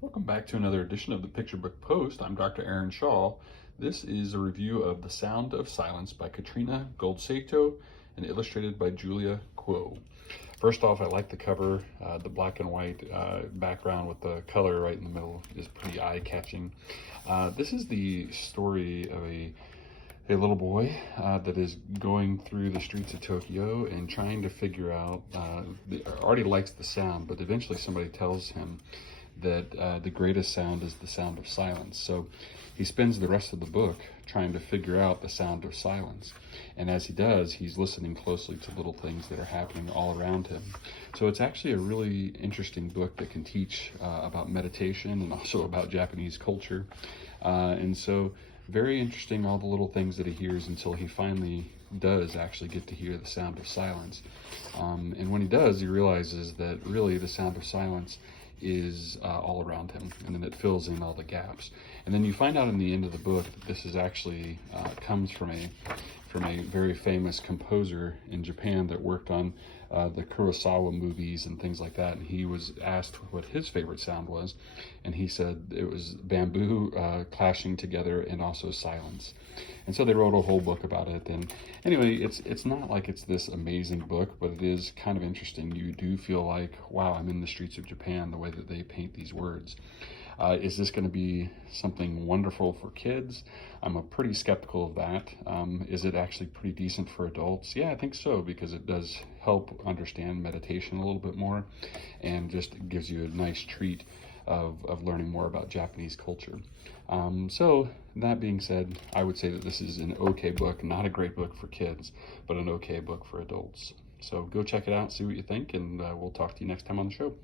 Welcome back to another edition of the Picture Book Post. I'm Dr. Aaron Shaw. This is a review of The Sound of Silence by Katrina Goldsato and illustrated by Julia Kuo. First off, I like the cover. The black and white background with the color right in the middle is pretty eye-catching. This is the story of a little boy that is going through the streets of Tokyo and trying to figure out, already likes the sound, but eventually somebody tells him that the greatest sound is the sound of silence. So he spends the rest of the book trying to figure out the sound of silence. And as he does, he's listening closely to little things that are happening all around him. So it's actually a really interesting book that can teach about meditation and also about Japanese culture. And so very interesting, all the little things that he hears until he finally does actually get to hear the sound of silence. And when he does, he realizes that really the sound of silence is all around him, and then it fills in all the gaps. And then you find out in the end of the book that this is actually comes from a very famous composer in Japan that worked on the Kurosawa movies and things like that. And he was asked what his favorite sound was, and he said it was bamboo clashing together and also silence. And so they wrote a whole book about it. And anyway, it's not like it's this amazing book, but it is kind of interesting. You do feel like, wow, I'm in the streets of Japan, the way that they paint these words. Is this going to be something wonderful for kids? I'm pretty skeptical of that. Is it actually pretty decent for adults? Yeah, I think so, because it does help understand meditation a little bit more and just gives you a nice treat of learning more about Japanese culture. So that being said, I would say that this is an okay book, not a great book for kids, but an okay book for adults. So go check it out, see what you think, and we'll talk to you next time on the show.